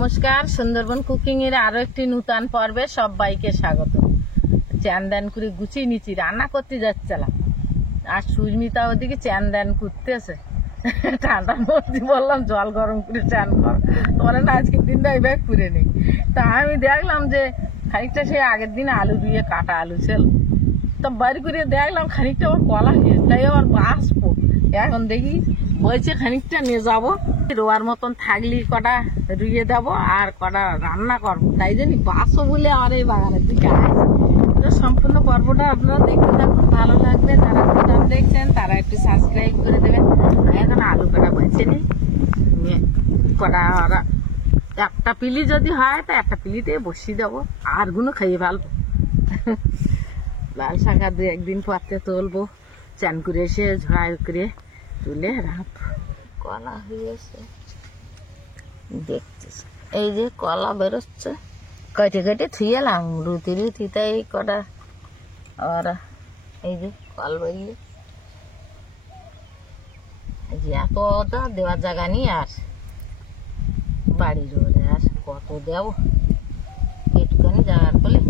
নমস্কার, সুন্দরবন কুকিং এর আরো একটি নূতন পর্বে সবাইকে স্বাগত। চ্যান দান করে গুছিয়ে নিচ্ছি, রান্না করতে যাচ্ছিলাম। আর সুস্মিতা ওদিকে চ্যান দান করতেছে। ঠান্ডার মধ্যে বললাম জল গরম করে চ্যান কর, বলে না আজকের দিনটা এইভাবে করে নেই। তা আমি দেখলাম যে খানিকটা সেই আগের দিন আলু দিয়ে কাটা আলু ছিল, তো বাড়ি করে দেখলাম খানিকটা ওর কলা গিয়েছে, তাই আবার বাঁচবো। এখন দেখি বলছে খানিকটা নিয়ে যাবো, রোয়ার মতন থাকলে কটা রুইয়ে দেবো আর কটা রান্না করবো, তাই জানি বাসো বলে আমার এই বাগানের দিকে আসে। সম্পূর্ণ পর্বটা আপনারা দেখতে থাকুন, ভালো লাগবে। যারা প্রথম দেখছেন তারা একটু সাবস্ক্রাইব করে দেবেন। এখন আলু কটা বলছে নি কটা একটা পিলি যদি হয় তো একটা পিলিতে বসিয়ে দেবো, আর গুলো খাইয়ে ফেলবো। লাল শাখা দু একদিন পরতে তুলবো, চান করে এসে ঝড়াই করে তুলে রাখবো। কলা হয়েছে দেখছিস, এই যে কলা বেরোচ্ছে, কেটে কেটে থুয়েলাম রুতি তাই কটা। আর এই যে কল বেরিয়ে এতটা দেওয়ার জায়গা নিয়ে আর বাড়ির ওরে আর কত দেব, একটুখানি জায়গার বলে।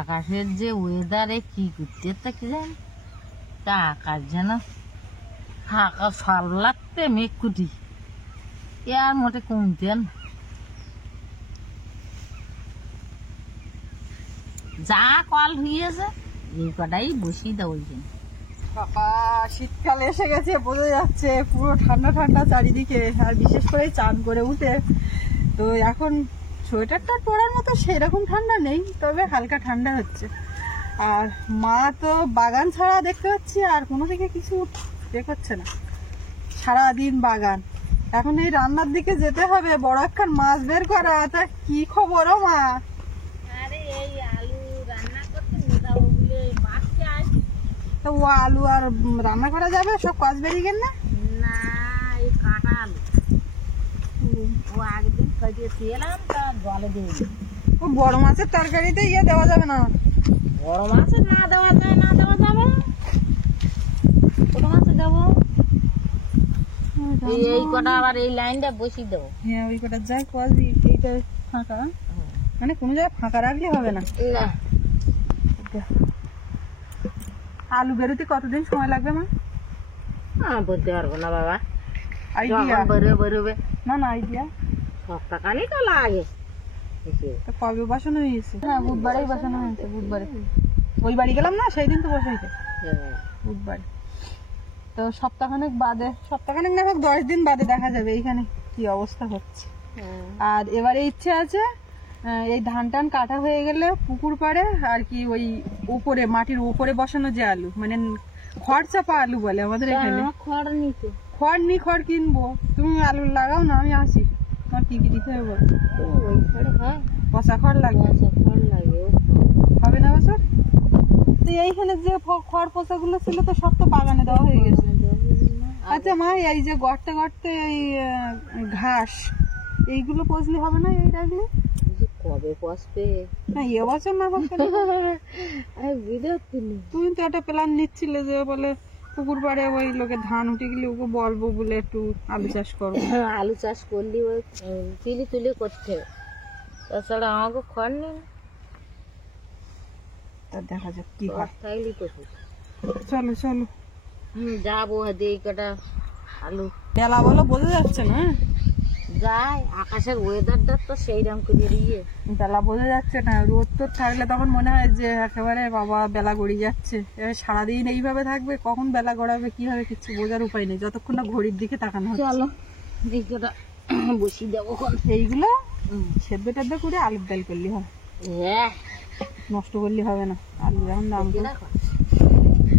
আকাশের যে ওয়েদারে কি করতে তা কি জানি, তা আকাশ যেন ফাঁকা সব লাগতে মেঘকুটি, এ আর মোটে কমতেন। যা কল হইয়াছে এই কটাই বসিয়ে দেবো ওইখানে। বাবা, শীতকাল এসে গেছে বোঝা যাচ্ছে, পুরো ঠান্ডা ঠান্ডা চারিদিকে। আর বিশেষ করে চান করে উঠে তো এখন সোয়েটারটা পরার মতো সেরকম ঠান্ডা নেই, তবে হালকা ঠান্ডা হচ্ছে। আর মা তো বাগান ছাড়া দেখতে পাচ্ছি আর কোনো দিকে কিছু দেখাচ্ছে না, সারাদিন বাগান। এখন এই রান্নার দিকে যেতে হবে, বড় একখান মাছ বের করা। তা কি খবর ও মা? আরে এই আলু রান্না করতে যাবো বলে মাছকে আসি। তো ও আলু আর রান্না করা যাবে? সব কাজ বেরিয়ে গেল না? না, এই কাটা আলু ও আগের দিন কাটিয়ে খেলাম, তা জলে দিয়ে দিই। ও বড় মাছের তরকারিতে ইয়ে দেওয়া যাবে না? বড় মাছে না দেওয়া যায়, না দেওয়া যাবে, ছোট মাছে দেবো। এই কটা আবার এই লাইনটা বসিয়ে দেবো। হ্যাঁ, ওই কটা যাই কল এইটা ফাঁকা, মানে কোনো জায়গায় ফাঁকা রাখলে হবে না। না, আলু বেরোতে কতদিন সময় লাগবে মা? বলতে পারবো না বাবা, আইডিয়া বেরোবে না, না আইডিয়া। সপ্তাহখানি তো লাগে। তা কবে বসানো হয়েছে? হ্যাঁ, বুধবারেই বসানো হয়েছে। বুধবারে ওই বাড়ি গেলাম না, সেই দিন তো বসাইছে বুধবারে। তো সপ্তাহখানেক বাদে, সপ্তাহখানেক না হোক 10 দিন বাদে দেখা যাবে এইখানে কি অবস্থা হচ্ছে। আর এবারে ইচ্ছে আছে এই ধান টান কাটা হয়ে গেলে পুকুর পাড়ে আর কি ওই উপরে মাটির উপরে বসানো যে আলু, মানে খড় চাপা আলু বলে আমাদের এখানে। খড় কিনবো, তুমি আলু লাগাও না, আমি আসি। তোমার কি কি দিতে হবে বলো? পচা খড় লাগবে, হবে না বছর? তো এইখানে যে খড় পচা গুলো ছিল তো সব তো বাগানে দেওয়া হয়ে গেছে। আচ্ছা মা, এই যে গর্তে গর্তে এই ঘাস এইগুলো পচলে হবে না? এই রাখলে কবে পচবে? না এবছর না হোক, তুমি তো একটা প্ল্যান নিচ্ছিলে যে বলে পুকুর পাড়ে ওই লোকের ধান উঠে গেলে ওকে বলবো বলে একটু আলু চাষ করবো। আলু চাষ করলে ওই তুলি তুলি করতে হবে, তাছাড়া আমাকে খড় নেই। তা দেখা যাক কি হয়। থাকলি তো চলো চলো যাবো, এই কটা আলু বেলা বলো বোঝা যাচ্ছে না, যাই আকাশের ওয়েদারটা তো সেই রকম করে ইয়ে। বেলা বোঝা যাচ্ছে না, রোদ তো থাকলে তখন মনে হয় যে একেবারে বাবা বেলা গড়িয়ে যাচ্ছে। এবার সারাদিন এইভাবে থাকবে, কখন বেলা গড়াবে কি হবে কিছু বোঝার উপায় নেই, যতক্ষণ না ঘড়ির দিকে তাকানো হচ্ছে। চলো এই কটা বসিয়ে দেবো। এইগুলো সেদ্ধ টেদ্ধ করে আলুর ডাল করলে হয়, হ্যাঁ নষ্ট করলে হবে না। আলু এখন দাম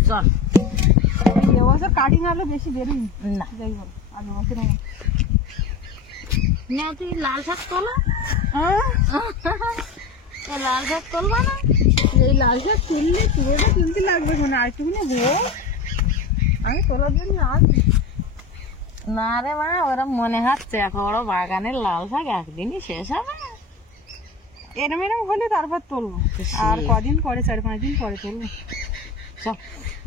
চল, এবছর কাটিং আলু বেশি বেরোই না, যাই বল আলু বছর না। তুই লাল শাক তোলা, লাল শাক তুলবা না? এই লাল শাক তুললে পুরোটা তুলতে লাগবে, মানে আর একটুখানি হোক, আমি তোলার জন্য আছি। না রে মা, ওরা মনে হচ্ছে এখন ওরা বাগানের লাল শাক একদিনই শেষ হবে। এরম এরম হলে তারপর তুলবো, আর কদিন পরে 4-5 দিন পরে তুলবো। সব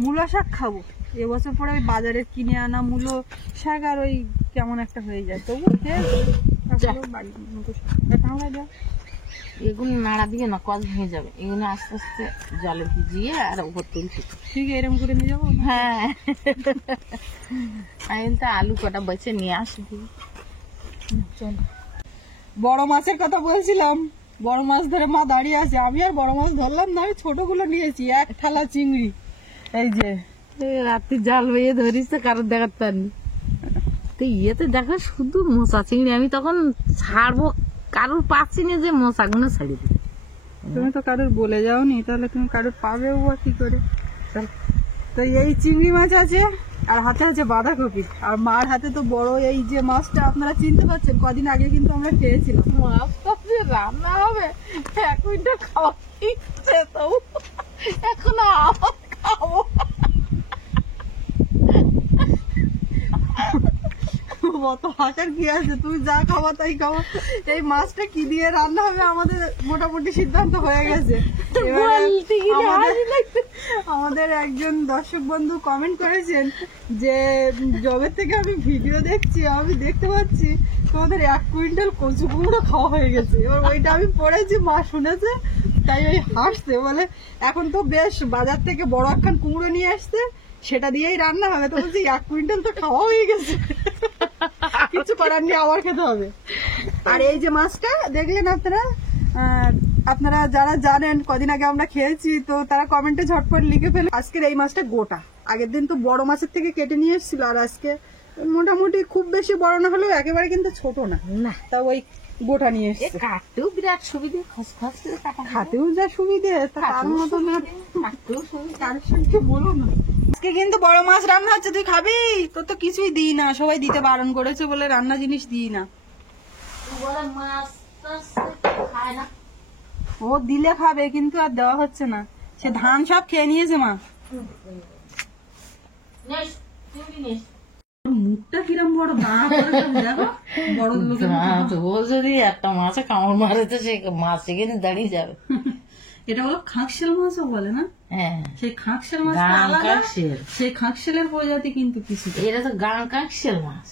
মূলো শাক খাবো এবছর, পরে ওই বাজারে কিনে আনা মূলো শাক আর ওই কেমন একটা হয়ে যায়, তবু এগুলো নাড়া দিয়ে না কল ভেঙে যাবে, এগুলো আস্তে আস্তে জলে ভিজিয়ে আর উপর তুলছি। ঠিক এরম করে নিয়ে যাবো। হ্যাঁ, আমি তো আলু কটা বেছে নিয়ে আসবি। চল, বড় মাছের কথা বলছিলাম, বড় মাছ ধরে মা দাঁড়িয়ে আছে, আমি আর বড় মাছ ধরলাম না, আমি ছোটগুলো নিয়েছি, 1 থালা চিংড়ি। এই যে রাত্রি জাল বেয়ে ধরিস তো কারোর দেখাতে পারিনি তো, ইয়েতে দেখো শুধু মশা চিংড়ি, আমি তখন ছাড়বো কারোর পাচ্ছি না যে মশাগুলো ছাড়ি দিই। তুমি তো কারোর বলে যাওনি, তাহলে তুমি কারোর পাবেও বা কি করে? তো এই চিংড়ি মাছ আছে, আর হাতে আছে বাঁধাকপি, আর মার হাতে তো বড় এই যে মাছটা আপনারা চিনতে পারছেন, কদিন আগে কিন্তু আমরা খেয়েছিলাম। মাছটা যে রান্না হবে এখন খাওয়া ইচ্ছে, তো এখন আবার খাবো। অত হাসার কি আছে, তুমি যা খাওয়া তাই খাওয়া। এই মাছটা কি দিয়ে রান্না হবে আমাদের মোটামুটি সিদ্ধান্ত হয়ে গেছে। আমাদের একজন দর্শক বন্ধু কমেন্ট করেছেন যে জবের থেকে আমি ভিডিও দেখছি, আমি দেখতে পাচ্ছি তোমাদের 1 কুইন্টাল কচু কুমড়ো খাওয়া হয়ে গেছে। এবার ওইটা আমি পড়েছি, মা শুনেছে, তাই ওই হাসছে, বলে এখন তো বেশ বাজার থেকে বড় একখান কুমড়ো নিয়ে আসছে, সেটা দিয়েই রান্না হবে। তো বলছি 1 কুইন্টাল তো খাওয়া হয়ে গেছে, কিছু করার নেই, আবার খেতে হবে। আর এই যে মাছটা দেখলেন আপনারা, আপনারা যারা জানেন কদিন আগে আমরা খেয়েছি, তো তারা কমেন্টে ঝটপট লিখে ফেলে। আজকের এই মাছটা গোটা, আগের দিন তো বড় মাছের থেকে কেটে নিয়ে এসেছিল, আর আজকে মোটামুটি খুব বেশি বড় না হলেও একেবারে কিন্তু ছোট না, তা ওই গোটা নিয়ে এসছে। কাটতেও বিরাট সুবিধে, খসখস করে কাটা, খাতেও যা সুবিধে, তার মতো কাটতেও সুবিধে। কারোর সঙ্গে বলো না। আজকে কিন্তু বড় মাছ রান্না হচ্ছে, তুই খাবি? তোর তো কিছুই দিই না, সবাই দিতে বারণ করেছে বলে রান্না জিনিস দিই না। মাছ খায় না, ও দিলে খাবে, কিন্তু আর দেওয়া হচ্ছে না, সে ধান সব খেয়ে নিয়েছে মা। মুখটা কিরম বড় দাঁড়া দেখো, বড় লোকের ও যদি একটা মাছে কামড় মারে তো সে মাছ এখানে দাঁড়িয়ে যাবে। এটা হলো খাঁকশেল মাছও বলে না? হ্যাঁ, সেই খাঁকশেল মাছটা আলাদা, সেই খাঁকশেলের প্রজাতি কিন্তু কিছু, এটা তো গাঁ কাঁকশেল মাছ।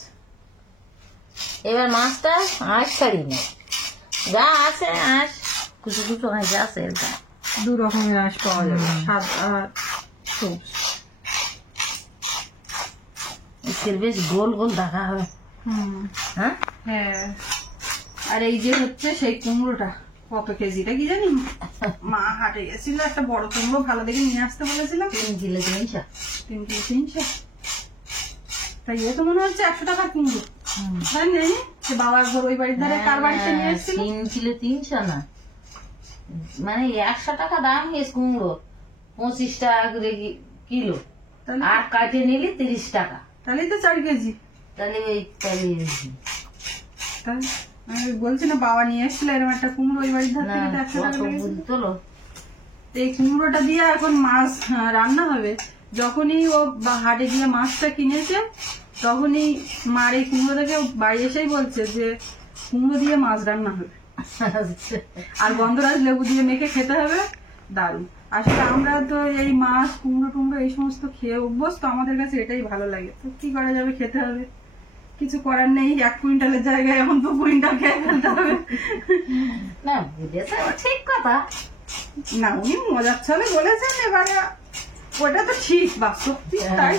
এবার মাছটা আঁশ ছাড়ি না, যা আছে আঁশ কুচু কুচু আঁশ আছে, এটা 2 রকমের আঁশ পাওয়া যাবে, সাদা আর সবুজ। বেশ গোল গোল দেখা হবে। হ্যাঁ, আর এই যে হচ্ছে সেই কুমড়োটা, কত কেজিটা কি জানি, মা হাটে গেছিল, একটা বড় কুমড়ো ভালো দেখে নিয়ে আসতে বলেছিলাম, 3 কিলো 300। 3 কিলো 300। তাই এ তো মনে হচ্ছে 100 টাকার কুমড়ো। হ্যাঁ, নেই সে বাবা একবার ওই বাড়ির ধারে কার বাড়িতে নিয়ে এসেছিল, 3 কিলো 300 না, মানে 100 টাকা দাম হয়েছে কুমড়ো, 25 টাকা করে কিলো, আর কাটে নিলি 30 টাকা, তাহলেই তো 4 কেজি। তাহলে আমি বলছি না, বাবা নিয়ে এসেছিল এরকম একটা কুমড়ো ওই বাড়ির ধার থেকে, 100 টাকা লেগেছিল। এই কুমড়োটা দিয়ে এখন মাছ রান্না হবে। যখনই ও হাটে গিয়ে মাছটা কিনেছে, তখনই মার এই কুমড়ো থেকে বাড়ি এসেই বলছে যে কুমড়ো দিয়ে মাছ রান্না হবে, আর গন্ধরাজ লেবু দিয়ে মেখে খেতে হবে, দারুণ। আসলে আমরা তো এই মাছ কুমড়ো টুমড়ো এই সমস্ত খেয়ে অভ্যস্ত, আমাদের কাছে এটাই ভালো লাগে, তো কি করা যাবে, খেতে হবে, কিছু করার নেই। 1 কুইন্টালের জায়গায় এখন 2 কুইন্টাল খেয়ে ফেলতে হবে। না, ঠিক কথা না, উনি মজার ছলে বলেছেন, এবারে ওটা তো ঠিক, বাস্তব তাই।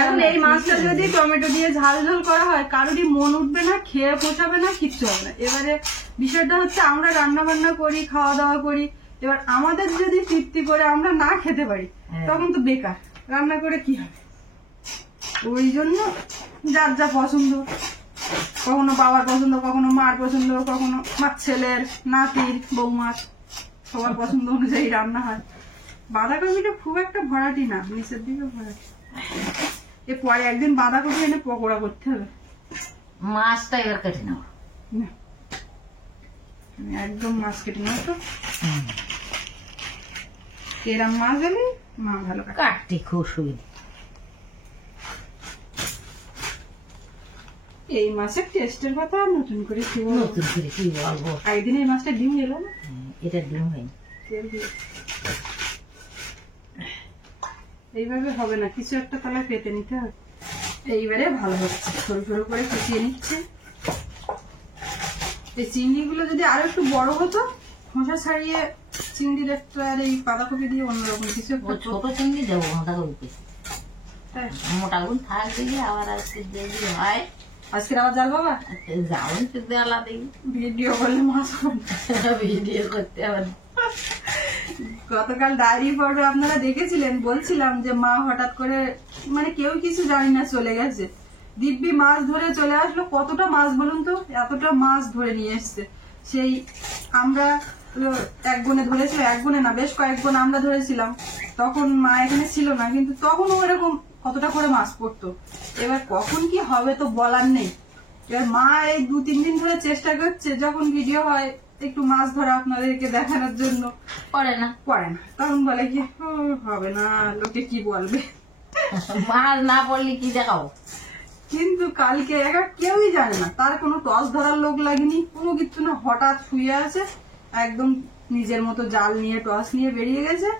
এখন এই মাছটা যদি টমেটো দিয়ে ঝাল ঝাল করা হয়, কারোরই মন উঠবে না, খেয়ে পোষাবে না, কিচ্ছু হবে না। এবারে বিষয়টা হচ্ছে আমরা রান্না বান্না করি, খাওয়া দাওয়া করি, এবার আমাদের যদি তৃপ্তি করে আমরা না খেতে পারি, তখন তো বেকার, রান্না করে কি হবে। ওই জন্য যার যা পছন্দ, কখনো বাবার পছন্দ, কখনো মার পছন্দ, কখনো মার ছেলের, নাতির, বৌমার, সবার পছন্দ অনুযায়ী রান্না হয়। বাঁধাকপিটা খুব একটা ভরাটি না, নিচের দিকে ভরাটি। পরে একদিন বাঁধাকপি এনে পকোড়া করতে হবে। মাছটা এবার কেটে নেব, একদম মাছ কেটে নেব, তো এরম মাছ হলে মা ভালো কাটতে খুব সুবিধা। এই মাছের টেস্টের কথা আর নতুন করে কি বলবো? নতুন করে কি বলবো, একদিন এই মাছটা ডিম এলো না, এটা ডিম হয়নি। এইভাবে হবে না, কিছু একটা তলায় পেতে নিতে হবে। এইবারে ভালো হচ্ছে, সরু সরু করে কুচিয়ে নিচ্ছে। এই চিংড়িগুলো যদি আরো একটু বড় হতো, খোসা ছাড়িয়ে চিংড়ির একটা আর এই বাঁধাকপি দিয়ে অন্যরকম কিছু একটা ছোট চিংড়ি দেবো বাঁধাকপি পিস, হ্যাঁ। মোটা গুণ থাক দেখি আবার আজকে যদি হয় আজকে আবার জাল বাবা যাবেন তো দেওয়ালা দেখি ভিডিও করলে মাছ ভিডিও করতে আবার। গতকাল ডায়েরি পর্বে আপনারা দেখেছিলেন, বলছিলাম যে মা হঠাৎ করে মানে কেউ কিছু জানি না চলে গেছে, দিব্যি মাছ ধরে চলে আসলো। কতটা মাছ বলুন তো, এতটা মাছ ধরে নিয়ে এসছে। সেই আমরা এক গুণে ধরেছিল, এক গুণে না বেশ কয়েক গুণ আমরা ধরেছিলাম, তখন মা এখানে ছিল না, কিন্তু তখনও এরকম কতটা করে মাছ পড়তো। এবার কখন কি হবে তো বলার নেই। এবার মা এই 2-3 দিন ধরে চেষ্টা করছে যখন ভিডিও হয় একটু মাছ ধরা আপনাদেরকে দেখানোর জন্য, করে না তখন বলে কি হবে না, লোকে কি বলবে। মাছ না পড়লে কি দেখাবো। কিন্তু কালকে একা কেউই জানে না, তার কোনো টস ধরার লোক লাগেনি, কোনো কিছু না, হঠাৎ শুয়ে আছে একদম নিজের মতো জাল নিয়ে টস নিয়ে বেরিয়ে গেছে,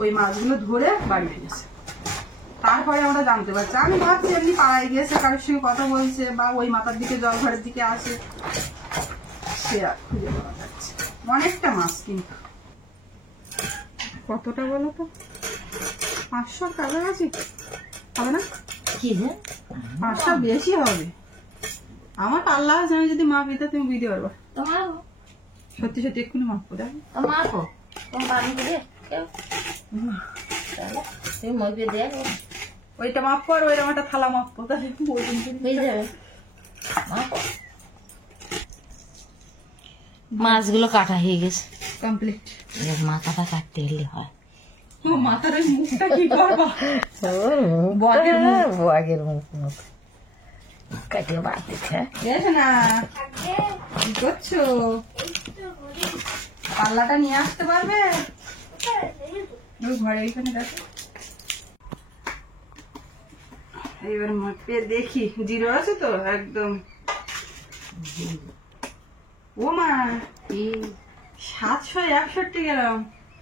ওই মাছগুলো ধরে বাড়ি ফিরেছে। তারপরে আমরা জানতে পারছি, আমি ভাবছি এমনি পাড়ায় গিয়েছে, কারোর সঙ্গে কথা বলছে বা ওই মাথার দিকে জল ঘরের দিকে আসে, সে আর খুঁজে পাওয়া যাচ্ছে। অনেকটা মাছ, কিন্তু কতটা বলো তো, 500 কাছাকাছি হবে না, কি যে 500 বেশি হবে। আমার আল্লাহ জানে, যদি মা পেতে তুমি বুঝতে পারবা। তোমার সত্যি সত্যি এক্ষুনি মাপ করে তোমার তোমার বাড়ি করে কেউ তুমি মজে দেয় ওইটা মাপ কর, ওইরকম একটা থালা মাপ কর, তাহলে হয়ে যাবে। মাছগুলো কাটা হয়ে গেছে কমপ্লিট। মাথাটা কাটতে এলে হয়। মাথার ওই মুখটা কি করবা, বগের মুখ কাটিয়ে বাড়তেছে না কি করছো, পাল্লাটা নিয়ে আসতে পারবে ঘরে এখানে দেখো। এইবার মাপে দেখি, জিরো আছে তো একদম। ও মা 761 গ্রাম,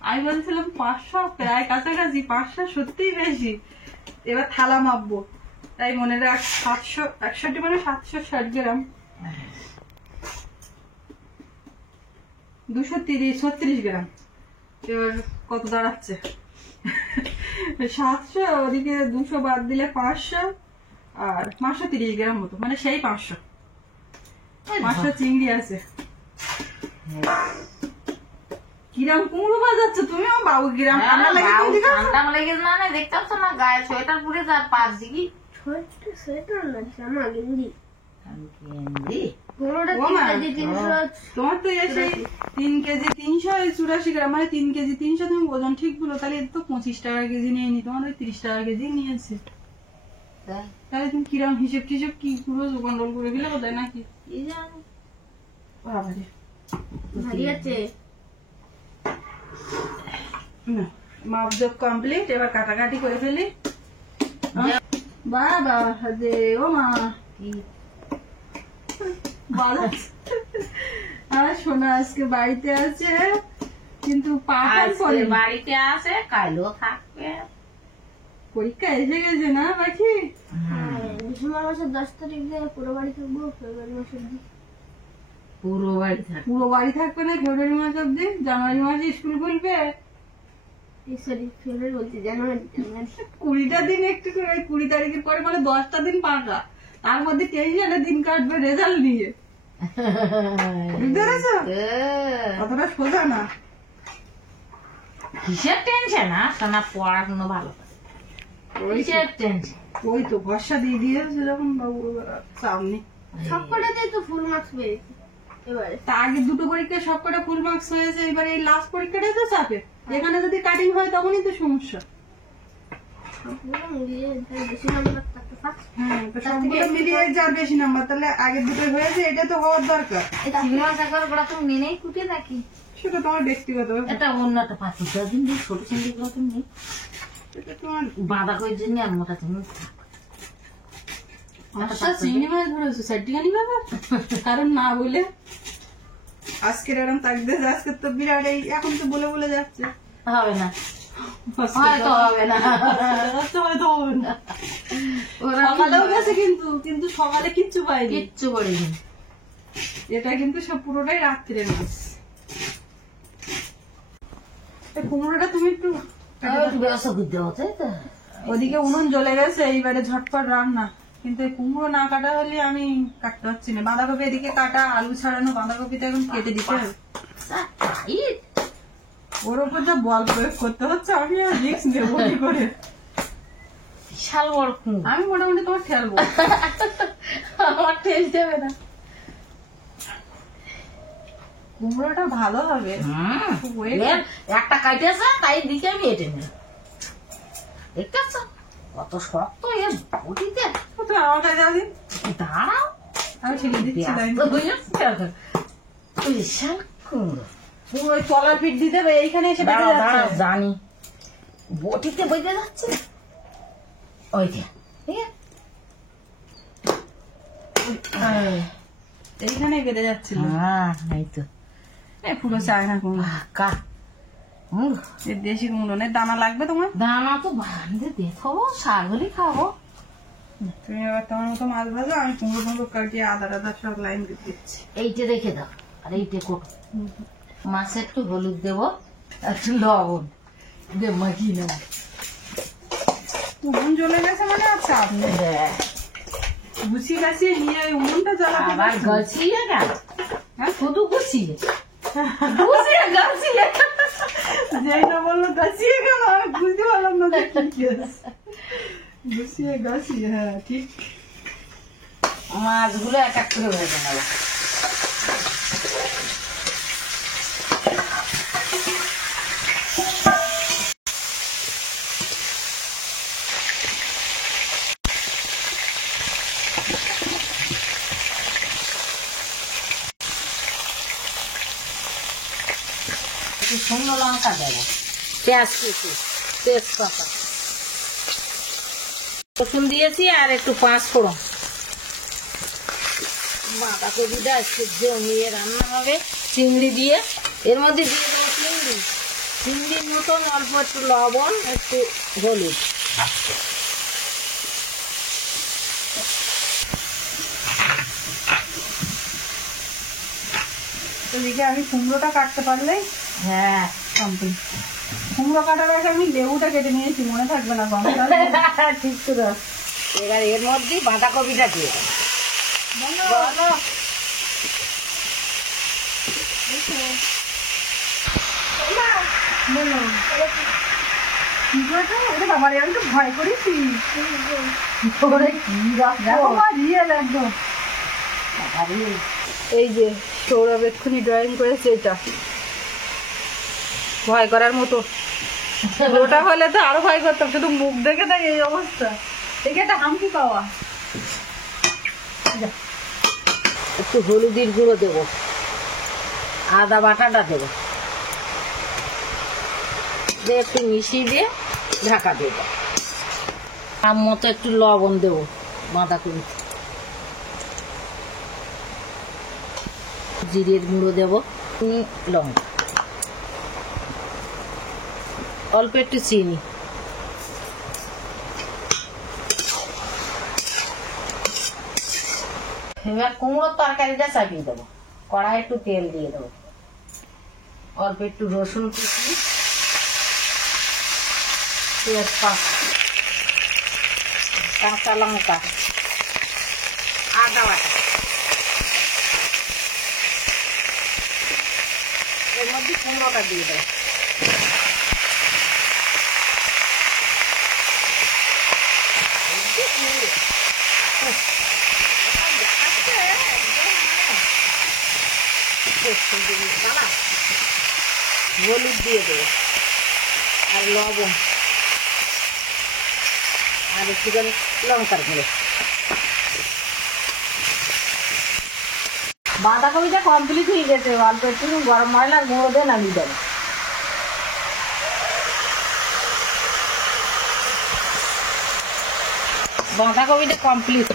আমি বলছিলাম 500, প্রায় কাছাকাছি, 500 সত্যিই বেশি। এবার থালা মাপবো, তাই মনে রাখ 761 মানে 760 গ্রাম, 236 গ্রাম। এবার কত দাঁড়াচ্ছে, 700 ওদিকে 200 বাদ দিলে 500 আর 530 গ্রাম মতো, মানে সেই 500 চিংড়ি আছে। কিরাম কুমড়ো বাজাচ্ছ তুমি, আমার বাবু কিরাম ঠান্ডা লাগে না না দেখতাম তো না, গায়ে সোয়েটার পরে তার পাঁচ দিকে সোয়েটার লাগছে আমার গেঞ্জি। তোমার তো এসে 3 কেজি 384 গ্রাম, মানে 3 কেজি 300 তুমি ওজন ঠিক বলো, তাহলে তো 25 টাকা কেজি নিয়ে নি, তোমার ওই 30 টাকা কেজি নিয়েছে। তাহলে তুমি কিরাম হিসেব টিসেব কি পুরো গন্ডল করে দিলে বোধ হয় নাকি? মাপজোক কমপ্লিট, এবার কাটাকাটি করে ফেলি। বাবা যে ও মা বলো, আমার সোনা আজকে বাড়িতে আছে, কিন্তু বাড়িতে আছে, কালও থাকবে। পরীক্ষা এসে গেছে না বাকি? ডিসেম্বর মাসের 10 তারিখ দিয়ে পুরো বাড়ি থাকবো, ফেব্রুয়ারি মাসের দিকে পুরো বাড়ি থাকবে না, ফেব্রুয়ারি মাস অব্দি। জানুয়ারি মাসে স্কুল খুলবে, ফেব্রুয়ারি বলছি জানুয়ারি 20টা দিন একটু করে, 20 তারিখের পরে মানে 10টা দিন পাকা, তার মধ্যে টেনশনে দিন কাটবে রেজাল্ট নিয়ে, বুঝতে পেরেছো? অতটা সোজা না। কিসের টেনশন? না পড়াশুনো ভালো, কিসের টেনশন? ওই তো ভরসা দিয়ে দিয়েছে যখন বাবু, সামনে সবকটাতেই তো ফুল মার্কস পেয়েছি এবারে। তা আগে দুটো পরীক্ষায় সবকটা ফুল মার্কস হয়েছে, এবার এই লাস্ট পরীক্ষাটাই তো চাপে, এখানে যদি কাটিং হয় তখনই তো সমস্যা। বেশি নাম্বার থাকতে থাক। হ্যাঁ, তো সবগুলো মিলিয়ে যার বেশি নাম্বার, তাহলে আগের দুটো হয়েছে, এটা তো হওয়ার দরকার। তুমি মেনেই কুটে নাকি? সেটা তোমার ব্যক্তিগত ব্যাপার। এটা অন্য একটা 5-10 দিন ছোট চিংড়ি গুলো তুমি এটা তোমার বাঁধা করে জন্য আর মোটা চিংড়ি চিংড়ি মাছ ধরেছো সেটিখানি ব্যাপার কারণ না বলে আজকের এরকম তাকতে আজকে তো বিরাট এই এখন তো বলে বলে যাচ্ছে হবে না, হয়তো হবে না, হয়তো হবে না। সকালেও গেছে কিন্তু কিন্তু সকালে কিচ্ছু পাইনি, কিচ্ছু করিনি। এটা কিন্তু সব পুরোটাই রাত্রে মাছ। কুমড়োটা তুমি একটু ব্যবস্থা করতে হচ্ছে। ওদিকে উনুন জ্বলে গেছে, এইবারে ঝটপট রান্না। কিন্তু এই কুমড়ো না কাটা হলে আমি কাটতে পারছি না। বাঁধাকপি এদিকে কাটা, আলু ছাড়ানো, বাঁধাকপিটা এখন কেটে দিতে হবে। ওর উপর যা বল প্রয়োগ করতে হচ্ছে, আমি আর রিস্ক নেবো কি করে। বিশাল বড় কুমড়ো, আমি মোটামুটি তোমার ঠেলবো, আমার টেস্ট দেবে না। কুমড়োটা ভালো হবে। একটা কাইটেছে, তাই দিকে আমি এটে নিলাম। দেখতেছ কত শক্ত এর বটিতে। তো আমার কাছে যাবি, দাঁড়াও, আমি ঠেলে দিচ্ছি। বিশাল কুমড়ো, ওই তলার পিঠ দিতে হবে, এইখানে এসে বেঁধে দাঁড়াও যাচ্ছে। দাঁড়াও, জানি বটিতে বেঁধে যাচ্ছে। ওই যে এইখানে বেঁধে যাচ্ছিল। হ্যাঁ, এই তো পুরো চায়না কুমড়ো, দেশি কুমড়ো নেই। দানা লাগবে তোমার? দানা তো বান্ধে দেখবো, শাক হলে খাবো। তুমি এবার তোমার মতো মাছ ভাজো, আমি কুমড়ো কুমড়ো কাটিয়ে আদা আদা সব লাইন দিয়ে দিচ্ছি। এইটা রেখে দাও, আর এইটা কোট মাছে একটু হলুদ দেবো, একটু লবণ দিয়ে মাখিয়ে নেবো। উনুন জ্বলে গেছে মানে আর চাপ নেই। গুছিয়ে গাছিয়ে নিয়ে ওই উনুনটা জ্বালাতে আবার পারছি। গাছিয়ে গেল, হ্যাঁ? শুধু গুছিয়ে গুছিয়ে গাছিয়ে যেই না বললো গাছিয়ে গেল, আমি বুঝতে পারলাম না যে কি আছে। গুছিয়ে গাছিয়ে, হ্যাঁ ঠিক। মাছগুলো এক এক করে ভেজে নেবো। শুকনো লঙ্কা দেবো, পেঁয়াজ কুচি, তেজপাতা, রসুন দিয়েছি, আর একটু পাঁচ ফোড়ন। বাঁধাকপিটা একটু জমিয়ে রান্না হবে চিংড়ি দিয়ে। এর মধ্যে দিয়ে দেবো চিংড়ি, চিংড়ির মতন অল্প একটু লবণ, একটু হলুদ। এদিকে আমি কুমড়োটা কাটতে পারলেই হ্যাঁ, কমপ্লিট। কুমড়ো কাটার আগে আমি লেবুটা কেটে নিয়েছি, মনে থাকবে না গন্ধ। ঠিক তো। এবার এর মধ্যে বাঁধাকপিটা দিয়ে দেবো। আমার আমি তো ভয় করেছি। এই যে সৌরভ এক্ষুনি ড্রয়িং করেছে, এটা ভয় করার মতো। ওটা হলে তো আরো ভয় করতাম, শুধু মুখ দেখে তাই এই অবস্থা। দেখে একটা হামকি পাওয়া। একটু হলুদের গুঁড়ো দেবো, আদা বাটাটা দেবো, দিয়ে একটু মিশিয়ে দিয়ে ঢাকা দেবো। আর মতো একটু লবণ দেবো বাঁধাকপি, জিরের গুঁড়ো দেবো, লঙ্কা, অল্প একটু চিনি। এবার কুমড়োর তরকারিটা চাপিয়ে দেবো, কড়াই একটু তেল দিয়ে দেবো, অল্প একটু রসুন কুচি, তেজপাতা, কাঁচা লঙ্কা, আদা বাটা, এর মধ্যে কুমড়োটা দিয়ে দেবো। হলুদ দিয়ে দেবো, আর লবণ, আর একটুখানি লঙ্কার গুঁড়ো। বাঁধাকপিটা কমপ্লিট হয়ে গেছে, অল্প একটু গরম মশলার গুঁড়ো দিয়ে নামিয়ে দেবো। বাঁধাকপিটা কমপ্লিট।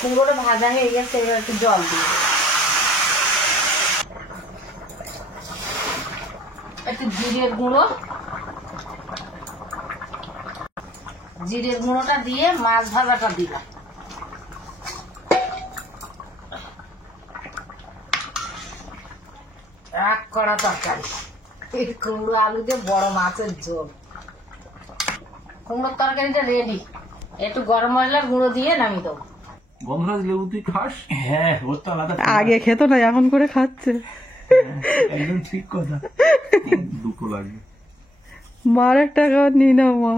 কুমড়োটা ভাজা হয়ে গেছে, এবার একটু জল দিয়ে দেব। একটু জিরের গুঁড়োটা দিয়ে মাছ ভাজাটা দিলাম। এক কড়া তরকারি, এই কুমড়ো আলু দিয়ে বড় মাছের ঝোল। কুমড়োর তরকারিটা রেডি, একটু গরম মশলার গুঁড়ো দিয়ে নামিয়ে দেবো। গন্ধরাজ লেবু তুই খাস? হ্যাঁ ওর তো আলাদা আগে খেতো না, এখন করে খাচ্ছে। একদম ঠিক কথা। দুটো লাগবে। মার একটা খাবার নি না মা।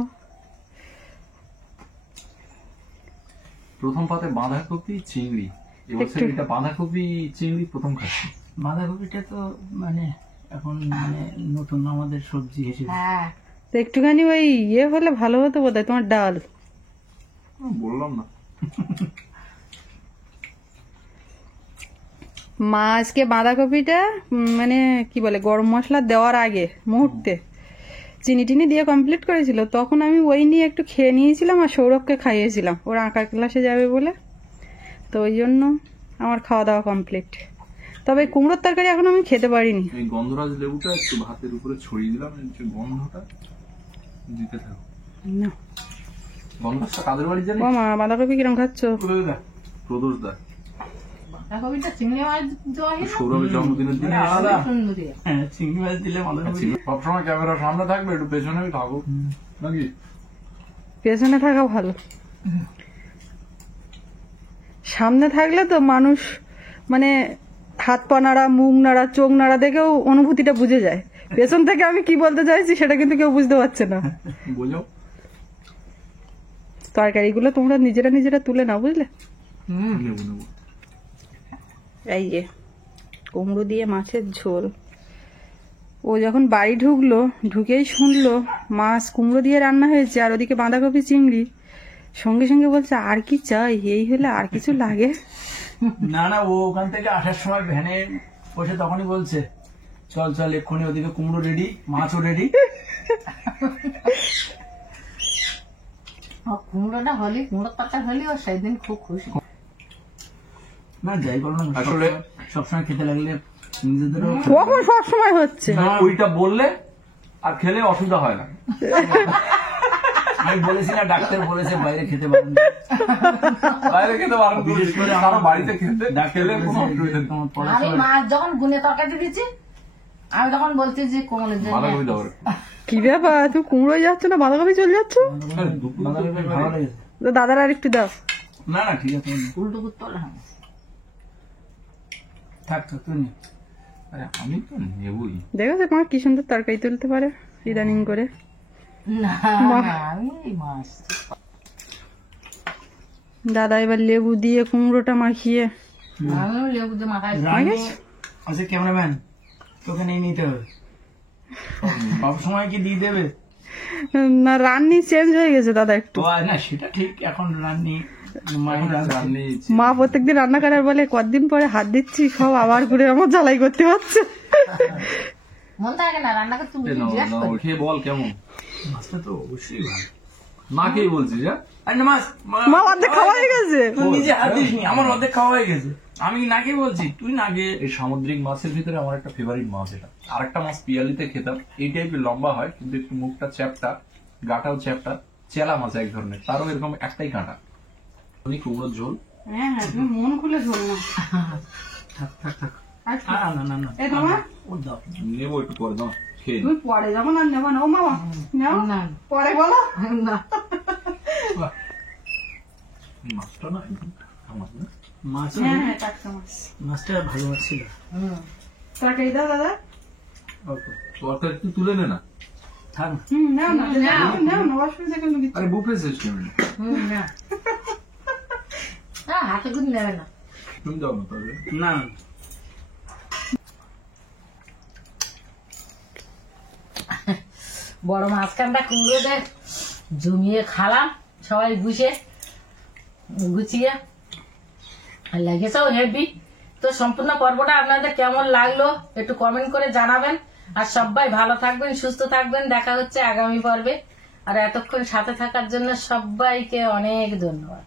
প্রথম পাতে বাঁধাকপি চিংড়ি, এবছর এটা বাঁধাকপি চিংড়ি প্রথম খাচ্ছি। বাঁধাকপিটা তো মানে এখন মানে নতুন আমাদের সবজি হিসেবে। হ্যাঁ, তো একটুখানি ওই ইয়ে হলে ভালো হতো বোধহয়, তোমার ডাল। বললাম না। মা আজকে বাঁধাকপিটা মানে কি বলে গরম মশলা দেওয়ার আগে মুহূর্তে চিনি টিনি দিয়ে কমপ্লিট করেছিল, তখন আমি ওই নিয়ে একটু খেয়ে নিয়েছিলাম আর সৌরভকে খাইয়েছিলাম, ওর আঁকার ক্লাসে যাবে বলে। তো ওই জন্য আমার খাওয়া দাওয়া কমপ্লিট। তবে কুমড়োর তরকারি এখন আমি খেতে পারিনি। এই গন্ধরাজ লেবুটা একটু ভাতের উপরে ছড়িয়ে দিলাম, যে গন্ধটা দিতে থাকো। না। গন্ধরাজটা কাদের বাড়ি জানি? ও মা, বাঁধাকপি কিরম খাচ্ছ? প্রদোষ দা বাঁধাকপিটা চিংড়ি মাছ দেওয়া গেছে সৌরভের জন্মদিনের দিনে আলাদা। সুন্দরী। হ্যাঁ চিংড়ি মাছ দিলে বাঁধাকপি। সবসময় ক্যামেরার সামনে থাকবে, একটু পেছনে থাকো নাকি? পেছনে থাকা ভালো। সামনে থাকলে তো মানুষ মানে হাত পা নাড়া, মুখ নাড়া, চোখ নাড়া দেখেও অনুভূতিটা বুঝে যায়। পেছন থেকে আমি কি বলতে চাইছি সেটা কিন্তু কেউ বুঝতে পারছে না। বোঝো? তরকারিগুলো তোমরা নিজেরা তুলে নাও, বুঝলে? নেবো নেবো। এই যে কুমড়ো দিয়ে মাছের ঝোল। ও যখন বাড়ি ঢুকলো, ঢুকেই শুনলো মাছ কুমড়ো দিয়ে রান্না হয়েছে আর ওদিকে বাঁধাকপি চিংড়ি, সঙ্গে সঙ্গে বলছে আর কি চাই, এই হলে আর কিছু লাগে? না না, ও ওখান থেকে আসার সময় ভ্যানে বসে তখনই বলছে চল চল এক্ষুনি ওদিকে কুমড়ো রেডি, মাছও রেডি। কুমড়োটা হলে, কুমড়োর তরকারি হলে ও সেদিন খুব খুশি। না যাই বলো না, আসলে সবসময় খেতে লাগলে নিজেদেরও কখন সব সময় হচ্ছে? ওইটা বললে আর খেলে অসুবিধা হয় না। আমি বলেছি না, ডাক্তার বলেছে বাইরে খেতে পারেন না। বাইরে খেতে পারেন, বিশেষ করে তারা বাড়িতে খেতে ডাক্তার খেলে কোনো বলেছে অসুবিধা নেই। তোমার আমি পড়াশোনা মাছ যখন গুনে তরকারি দিচ্ছি, আমি তখন বলছি যে কোমলের জন্য বাঁধাকপি দাও রে। কি ব্যাপার, তুমি কুমড়োয় যাচ্ছ না বাঁধাকপি চলে যাচ্ছ? বাঁধাকপি ভালো লেগেছে। তো দাদার আর একটু দাও। না না ঠিক আছে, উল্টো করতে হলে হবে। থাক থাক তুই নে। আরে আমি তো নেবই। দেখো মা কি সুন্দর তরকারি তুলতে পারে ইদানিং করে। না না, আমি এই মাছ দাদা এবার লেবু দিয়ে কুমড়োটা মাখিয়ে আমিও লেবু দিয়ে মাথায় রানী আচ্ছা ক্যামেরাম্যান, তোকে নিয়ে নিতে হবে। সব সময় কি দিয়ে দেবে? না, রান্নি চেঞ্জ হয়ে গেছে দাদা একটু। তো না সেটা ঠিক, এখন রান্নি মায়ের রান্না। রান্নি মা প্রত্যেকদিন রান্না করার বলে কতদিন পরে হাত দিচ্ছি, সব আবার করে আমার জ্বালাই করতে হচ্ছে। মন থাকে না রান্না করতে, জিজ্ঞাসা করি। খেয়ে বল কেমন। মাছটা তো অবশ্যই ভালো। না খেয়ে বলছিস? আরে না মাছ মা অর্ধেক খাওয়া হয়ে গেছে। তুই নিজে হাত দিসনি, আমার অর্ধেক খাওয়া হয়ে গেছে। আমি না খেয়ে বলছি, তুই না খেয়ে। এই সামুদ্রিক মাছের ভিতরে আমার একটা ফেভারিট মাছ এটা। আরেকটা মাছ পিয়ালিতে খেতাম, এই টাইপের লম্বা হয় কিন্তু একটু মুখটা চ্যাপটা, গাটাও চ্যাপটা, চেলা মাছ এক ধরনের, তারও এরকম একটাই কাঁটা। উনি কুমড়োর ঝোল। হ্যাঁ হ্যাঁ, তুমি মন খুলে ঝোল না। থাক থাক থাক। আচ্ছা, না না না এই তোমার ও দাও। নেবো একটু পরে, দাও খেয়ে নি। তুমি পরে যাবো না, নেবো না। ও মামা নাও, না পরে বলো। না, বাহ, মাছটা না আমার না। মাছ হ্যাঁ হ্যাঁ, টাটকা মাছ। মাছটা ভালো মাছ ছিল। তরকারি দাও দাদা। ওকে তরকারি একটু তুলে নে না। থাক না। নাও না, নাও না, অসুবিধা কেন দিচ্ছি? আরে বুফে সিস্টেম না হাতে গুণ নেবে না। তুমি দাও না তবে। না বড় মাঝখানটা কুমড়ো দিয়ে জমিয়ে খালাম সবাই গুছিয়ে লেগেছেও হেভি। তো সম্পূর্ণ পর্বটা আপনাদের কেমন লাগলো একটু কমেন্ট করে জানাবেন। আর সবাই ভালো থাকবেন, সুস্থ থাকবেন। দেখা হচ্ছে আগামী পর্বে। আর এতক্ষণ সাথে থাকার জন্য সবাইকে অনেক ধন্যবাদ।